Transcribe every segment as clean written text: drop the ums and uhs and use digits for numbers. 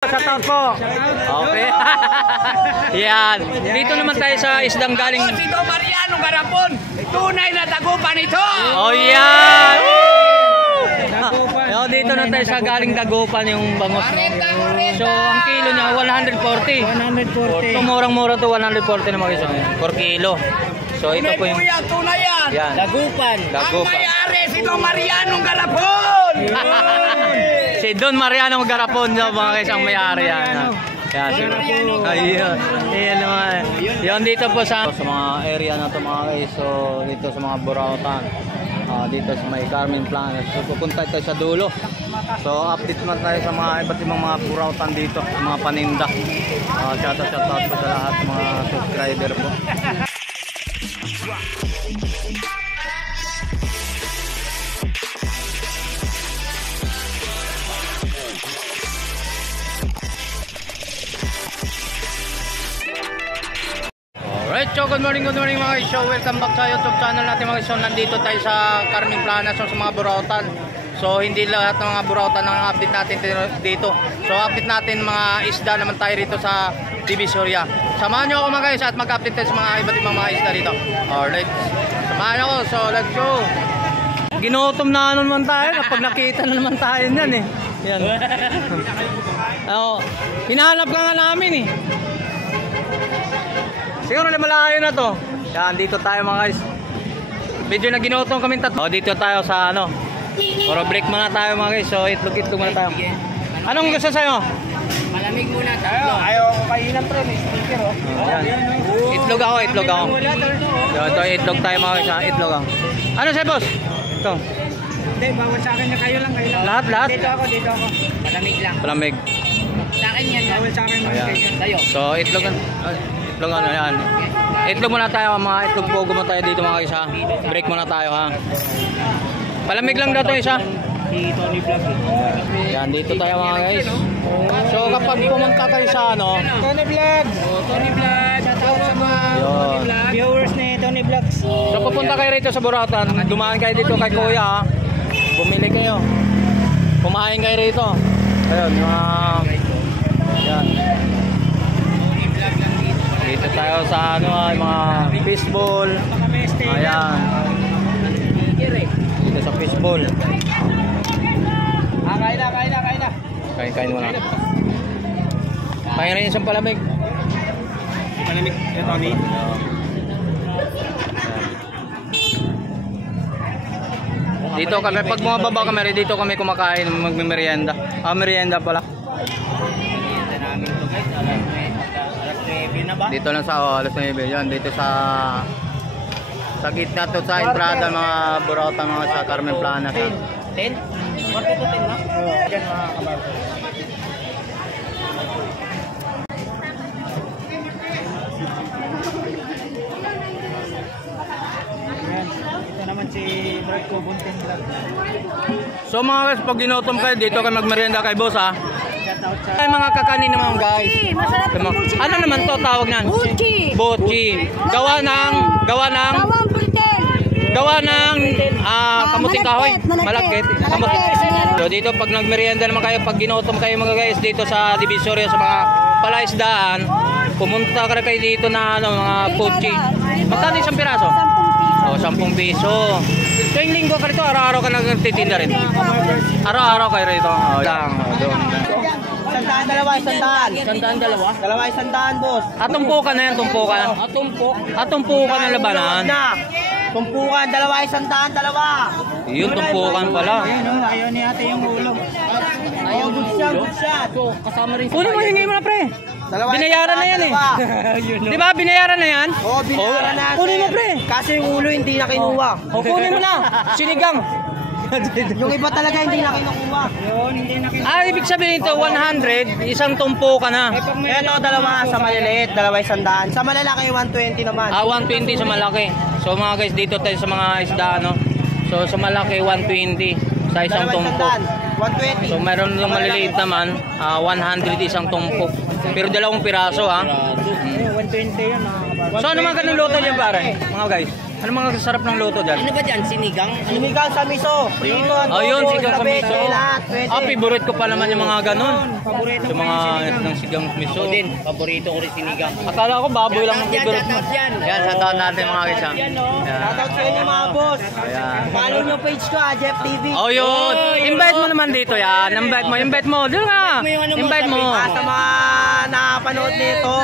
Shoutout po. Okay. Yan. Dito naman tayo sa isdang galing. Si Don Mariano Garapon. Tunay na dagupan ito. Oh yan. Dito na tayo sa galing Dagupan yung bangus. So ang kilo niya 140. 140. So murang-mura to 140 na mga guys. Per kilo. So ito po yung tunay yan. Dagupan. Ang may-ari si Don Mariano Garapon. Si Don Mariano Garapon mga guys ang may-ari yan. Yan. Ayun. Ayun naman. Yan dito po sa mga area na to mga guys. So dito sa mga burautan. Dito sa may Carmen Planas. So pupunta tayo sa dulo. So update naman tayo sa mga iba't ibang mga burautan dito, mga paninda. Shoutout po sa lahat ng mga subscriber po. Alright, so good morning mga guys. So welcome back sa YouTube channel natin mga guys. So nandito tayo sa Carmen Planas, so sa mga burautan. So hindi lahat ng mga burautan ang update natin dito. So update natin mga isda naman tayo rito sa Divisoria. Samahan nyo ako mga guys at mag-update tayo sa mga iba't ibang mga isda dito. Alright, samahan nyo ako. So let's go. Ginutom na naman tayo kapag nakita na naman tayo yan eh. Yan. Hinahanap ka nga namin eh. Siguro na malayo na to. Yan, dito tayo mga guys. Medyo na ginutom kami tatlo. Dito tayo sa ano. Puro break muna tayo mga guys. So itlog muna tayo. Anong gusto sa'yo? Malamig muna tayo. Ayaw ko kainan pre, may sticker oh. Itlog ako. Ito itlog tayo mga guys. Itlog ako. Ano sa'yo boss? Ito. Hindi, bawal sa akin na kayo lang. Lahat? Dito ako. Malamig lang. Palamig. Sa akin yan. Bawal sa akin kayo. So itlog ano yan. Itlog muna tayo mga itlog pogo mo tayo dito mga guys ha. Break muna tayo ha. Palamig lang daw to isa. Tony Vlog. Yan dito tayo mga guys. So kapag pumunta kayo sa ano Tony Vlog. Tony Vlog. Shoutout sa mga viewers ni Tony Vlogs. So pupunta kayo rito sa Burautan. Dumaan kayo dito kay Kuya ha. Bumili kayo. Kumain kayo rito. Ayun yan. Dito tayo sa ano mga fishball. Ayan. Dito sa fishball. Kain mo na. Kain rin isang palamig. Palamig, Tony. Dito kami, pag bumababa kami, dito kami kumakain, magmimerienda. Merienda pala. Dito lang sa alas 9 yan, dito sa gitna to sa entrada mga burautan mga sa Carmen Planas. 10? 40 to 10 na? Oo, yan mga kabarko. Ito naman si Marco Bunting Vlog. So mga guys, pag ginutom kayo dito kayo magmerienda kay boss ha. Ay mga kakanin naman guys. Ano naman to tawag nan? Bochi. Gawa ng kamuting kahoy. Malagkit. So dito pag nagmerienda naman kayo, pag ginutom kayo mga guys dito sa Divisoria sa mga palaisdaan, pumunta kayo dito na ano, mga bochi. Magkano isang piraso? 10 piso. Tuwing linggo ka rito, araw-araw ka nagtitinda rin. Araw-araw kayo rito. Sandaan, dalawa, sandaan. Sandaan dalawa? Dalawa, sandaan, boss. Tumpukan na yan, tumpukan. Tumpukan na labanan. Tumpukan, dalawa, sandaan, dalawa. Yun, tumpukan pala. Ayaw ni ate yung ulo. Ayaw, good shot. So, kasama rin. Kunin mo, hingin mo na pre. Binayaran na yan eh. Di ba binayaran na yan? Oo, binayaran na. Kunin mo pre. Kasi yung ulo hindi na kinuha. Kunin mo na. Sinigang. Yung iba talaga hindi na kinukuha. Yun, hindi na kinuha. Ibig sabihin ito, 100, isang tumpo ka na. Ito, dalawa sa maliliit, dalawa sandaan. Sa malalaki, 120 naman. 120 sa malaki. So mga guys, dito tayo sa mga isda, no? So sa malaki, 120 sa isang tumpo. 120. So meron ng maliliit naman, 100 isang tumpo. Pero dalawang piraso ha. 120 yun. So ano man kanong luto niya pare, mga guys? Ano mga sarap ng luto dyan? Ano ba dyan? Sinigang? Sinigang sa miso. Prito, Oh, yun, sigang sa miso. Lahat, pwede. Favorite ko pa naman yung mga ganun. Paborito Yung mga ng sigang miso. Ako din, paborito ko rin sinigang. Akala ko baboy lang ang favorite mo. Yan. Yan, sa taon natin mga kisang. Shoutout sa inyo mga boss. Ayan. Follow nyo page ko Jeff TV. Oh, yun. Invite mo naman dito yan. Invite mo. Doon nga. Invite mo. Sa mga nakapanood nito,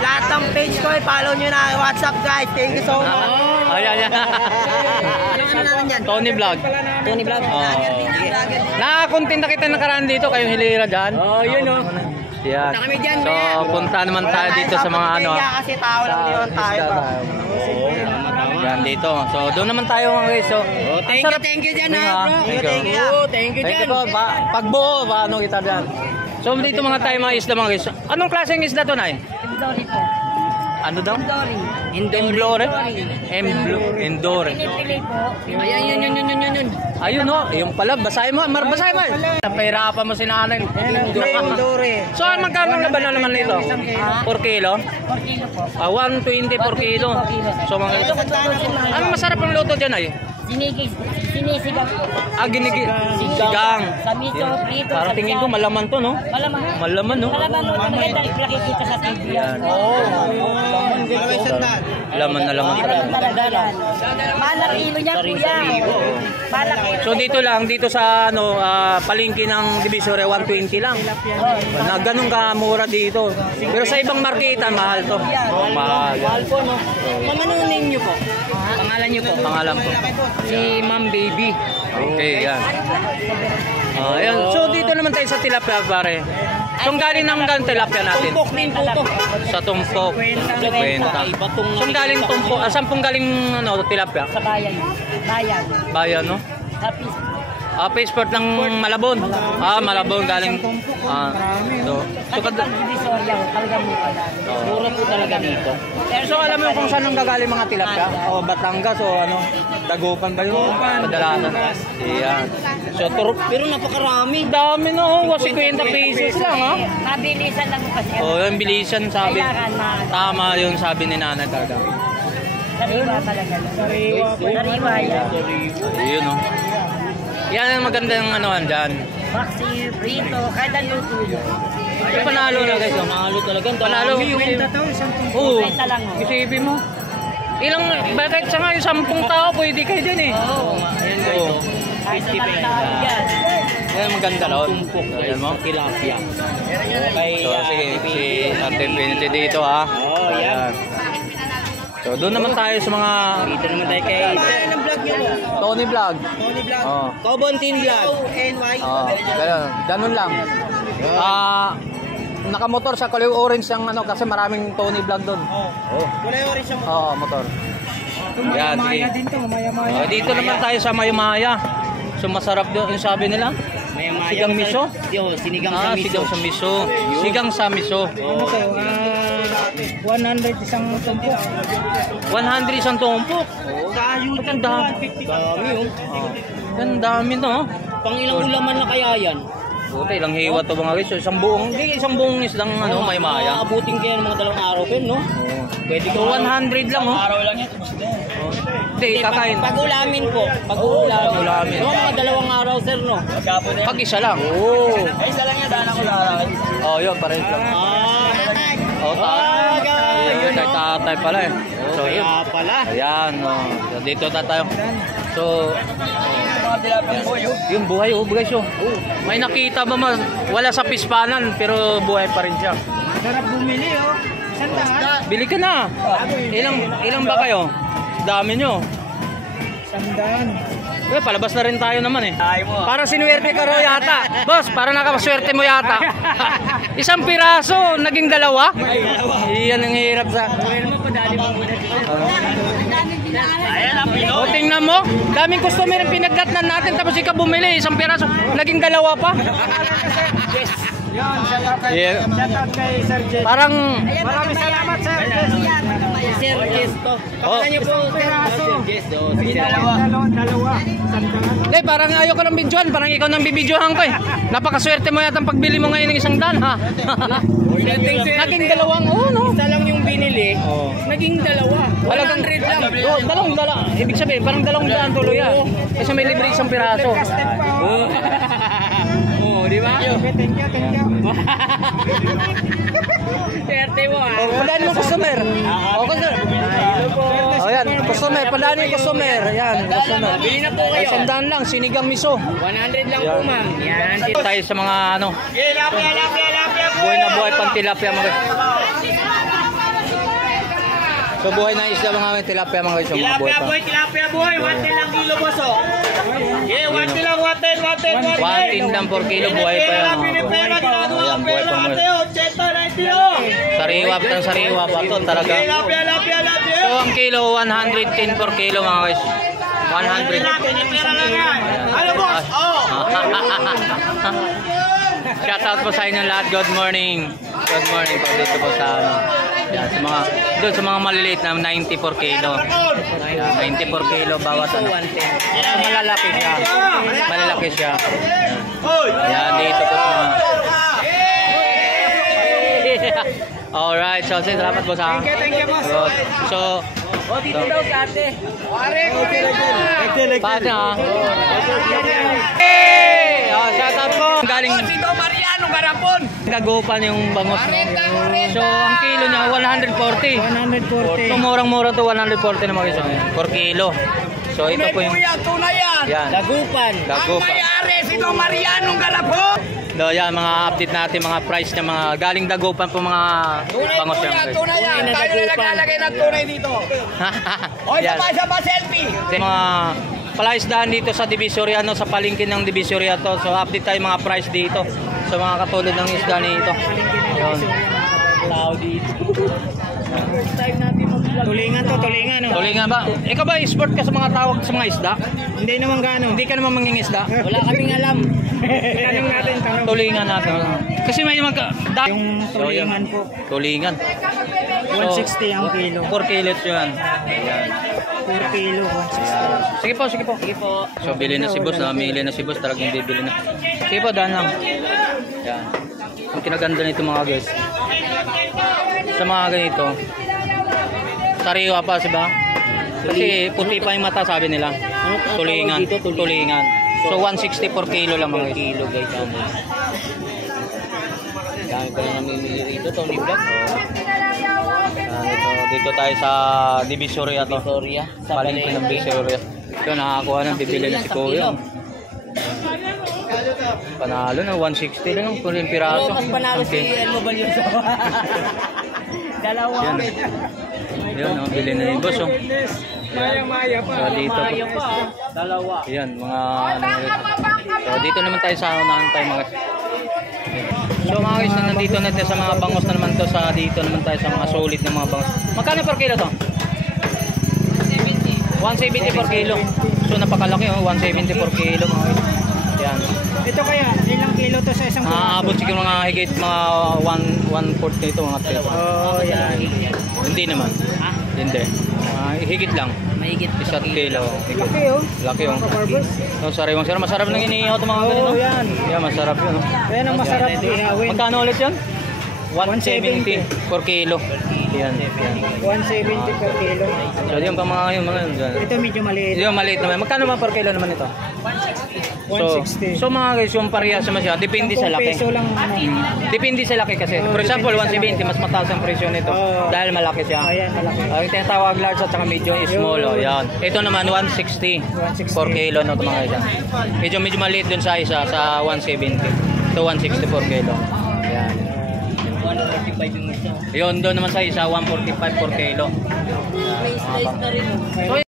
lahat ng page ko, follow nyo na. WhatsApp guys. Thank you so much. Ayan. Ano namin yan? Tony Vlog. Tony Vlog. Nakakontinta kita nakaraan dito, kayong hilira dyan. Oh, yun oh. Yan. Punta kami dyan, So, punta naman tayo dito sa mga ano. Kasi tao lang din tayo. Yan dito. So, doon naman tayo mga guys. So, Thank you dyan Thank ha, bro. you. Thank you. Thank you Thank dyan. you po. Pagbuo, paano kita dyan? So, dito mga tayo mga isda mga guys. Anong klaseng isda to, Nay? Endori po. Ano daw? Endori. Emblore? Endore. Pinipili po. Ayan, yun. Ayun no, yung pala, basahin mo. Basahin mo. Napahirapan mo si nanay. So, magkano ang labanan naman nito? 4 kilo? 4 kilo po. 120 per kilo. So, mga ito. Anong masarap ang luto dyan ay? Sinisigang po. Sigang. Sa miso, prito, Parang tingin ko malaman to, no? Malaman. Malaman, no? Malaman mo. Maganda nakikita sa TV yan. Laman na laman. Talaga yan. Malaki kilo niya, kuya. Malaki. So dito lang, dito sa ano, palengke ng Divisoria 120 lang. Na ganun ka mura dito. Pero sa ibang marketa mahal to. Mahal. Mahal po, no? Mamanunin niyo po. Pangalan niyo po. Pangalan ko. Si Ma'am Baby. Okay, yan. Ayan. So dito naman tayo sa tilapia pare. So galing ng tilapia natin. Tumpok din po to. Sa tumpok. 50. Iba tong So galing tumpok, saan pong galing ano, tilapia? Sa bayan. Bayan. Bayan, no? Tapos, Passport ng Malabon. Malabon galing. So pag Divisoria, talagang mukha na. mura po talaga dito. So alam mo kung saan ang gagaling mga tilapia? O Batangas o ano? Dagupan ba yun? Kadalasan. Iyan. So Pero napakarami. dami no, 50 pesos lang ha. Mabilisan lang mo kasi. Yung bilisan sabi. Kailangan Tama yung sabi ni nanay talaga. Sariwa talaga. Sariwa yan. Ayun no. Yan ang magandang anoan dyan. Maxi, prito, kahit ang luto yun. So panalo na guys. Panalo talaga. Panalo. Oo. Kwenta lang, oh. Isipin mo. Bakit sa nga yung 10 tao pwede kayo dyan eh. Oo. Ayan guys. Oo. Kahit sa tao yan. Yan maganda ron. Tumpok Ayan guys. mo. Tilapia. Okay. So sige, si Ate Infinity dito ha. Oh, yan. So doon naman tayo sa mga Dito naman tayo kay Anong vlog nyo po? Tony Vlog. Tony Vlog. Oh. Cobontin Vlog. NY. Ganun lang. Nakamotor sa kulay orange ang ano kasi maraming Tony Vlog doon. Wala yung orange yung Oo, motor. Yan, sige. Dito naman tayo sa Mayamaya. So masarap doon yung sabi nila. Sigang miso? Yo, sinigang sa miso. Sigang sa miso. Sigang sa miso. 100 isang tumpok. 100 isang tumpok. Sa YouTube. Ang dami. Dami oh. Ang dami no. Pang ilang ulaman na kaya yan? Buti ilang hiwa to mga guys. Isang buong islang ano, Mayamaya. Abutin kayo ng mga 2 araw kayo, no? Pwede So 100 lang oh. araw lang yan. Hindi, kakain. Pag-ulamin po. Pag-ulamin. Pag-ulamin. Mga 2 araw, sir, no? Pag isa lang. Oo. Ay, isa lang yan. Dana ko lang. Oh, yun, pares lang. Oh, yun, kay tatay pala eh. So, yun. Kaya pala. Ayan, oh. So, dito na tayo. So, yung buhay, guys, oh. May nakita ba wala sa pispanan, pero buhay pa rin siya. Sarap bumili oh. Sandaan. Bili ka na. Ilang ba kayo? Dami nyo. Sandaan. Palabas na rin tayo naman eh. Para sinuwerte ka raw yata. Boss, para nakapaswerte mo yata. Isang piraso, naging 2. Iyan ang hirap sa... O tingnan mo, daming customer ang pinagdatnan natin tapos ikaw bumili, isang piraso, naging 2 pa. Yeah. Shout out kay Sir Jess. Parang, Maraming salamat, Sir Jess. Sir Jess to. oh, Niyo po, Sir Jess. Dalawa. Sandangan. hindi, parang ayaw ko ng videoan. Parang ikaw nang bibidyohan ko eh. Napakaswerte mo yata ang pagbili mo ngayon ng isang daan, ha? Naging dalawang, no? Isa lang yung binili. Oh. Naging dalawa. Talagang 100 lang. Oh, dalawang dala. Ibig sabihin, parang dalawang daan tuloy yan. Kasi may libre isang piraso. Oh, di ba? Thank you. Swerte mo ah. Oh, padaan mo customer. Oh, customer. Oh, yan, customer. Padaan yung customer. Yan, customer. Bili na po kayo. Ay, 100 lang, sinigang miso. 100 lang po, ma'am. Yan. Tayo sa mga ano. Buhay na buhay pang tilapia mga guys. So buhay na isla mga tilapia mga guys. Tilapia boy. 110 lang kilo boss oh. Yeah, 110 lang, 110. 110 lang per kilo, buhay pa yan. Ayan, buhay pa mga. Sariwa pa, sariwa pa to talaga. So ang kilo, 110 per kilo mga guys. 100. Ano boss? Oh. Shout out po sa inyo lahat. Good morning. Good morning po dito po sa ano. Yan, sa mga doon sa mga maliliit na 90 per kilo. Yan, 90 per kilo bawat ano. So, malalaki siya. Malalaki siya. Yan, dito po sa mga. Alright, so salamat po sa. Thank you boss. Good. So, Dito daw si ate. paano ha? Hey! Oh, shout out po. Galing Dito Mariano Garapon. Dagupan yung bangus no. So ang kilo niya 140. 140. So murang-mura to 140 na mga guys. Per kilo. So ito po yung Tunay yan. yan. Dagupan. Dagupan. May-ari si Don Mariano Garapon. So yan mga update natin mga price ng mga galing Dagupan po mga bangus yan. guys. Tunay yan. Tayo na naglalagay ng tunay dito. O Yan. isa pa selfie. Mga palaisdaan dito sa Divisoria no, sa palengke ng Divisoria to. So update tayo mga price dito. So mga katulad ng isda nito. Ayun. Tao dito. First time natin mag-vlog. Tulingan to, tulingan. No? Tulingan ba? Ikaw ba expert ka sa mga tawag sa mga isda? Hindi naman gaano. Hindi ka naman mangingisda? Wala kaming alam. Tanong natin, tanong. Tulingan natin. Kasi may magka... Yung tulingan po. Tulingan. 160 ang kilo. 4 kilos yun. 4 kilo, 160. Sige po, sige po. Sige po. So, bili na si boss. Namili na si boss. Talagang bibili na. Sige po, daan lang. Yan. Ang kinaganda nito mga guys. Sa mga ganito. Sariwa pa, diba? Kasi puti pa yung mata, sabi nila. Tulingan. Tulingan. So, 160 per kilo lang mga kilo guys. Dami pa lang namimili rito. Tony Vlog. Dito tayo sa Divisoria to. Palengke ng Divisoria. So nakakuha ng bibili na si Kuya. Panalo na 160 lang ang puling piraso. Mas panalo si Elmo Balyoso. Dalawa. Yan. Yan, oh, bili na yung boss. Oh. Maya pa. So dito po. Dalawa. Yan, mga ano. So dito naman tayo sa unahan tayo mga. So mga guys, nandito natin sa mga bangos na naman to sa dito naman tayo sa mga solid na mga bangos. Magkano per kilo to? 170 per kilo. So napakalaki oh, 170 per kilo mga guys. Yan. Ito kaya, ilang kilo to sa isang Aabot siguro mga higit mga 1/4 nito mga 3. Oh, yan. Hindi naman. Hindi. Higit lang. Mahigit. Isa't kilo. Higit. Laki oh. Laki oh. Kaparbos. So, sariwang sarap. Masarap nang iniihaw ito mga ganito. Oh, yan. Yeah, masarap yun. Oh. Yan ang masarap ihawin. Magkano ulit yan? 170 per kilo. Yan. 170 per kilo. So, yun pa mga yun. Mga yun. Ito medyo maliit. Yung maliit naman. Magkano ba per kilo naman ito? 160. So mga guys, yung parehas naman siya. Depende sa 10 laki. peso lang. Depende sa laki kasi. For example, 170 mas mataas ang presyo nito dahil malaki siya. Ayan, malaki. Yung tinatawag large at saka medium is small. Oh, yan. Ito naman 160 per kilo no, mga guys. Medyo maliit dun sa isa sa 170. So 160 per kilo. Yan. 145 yung isa. Yun doon naman sa isa 145 per kilo. May slice na rin. So,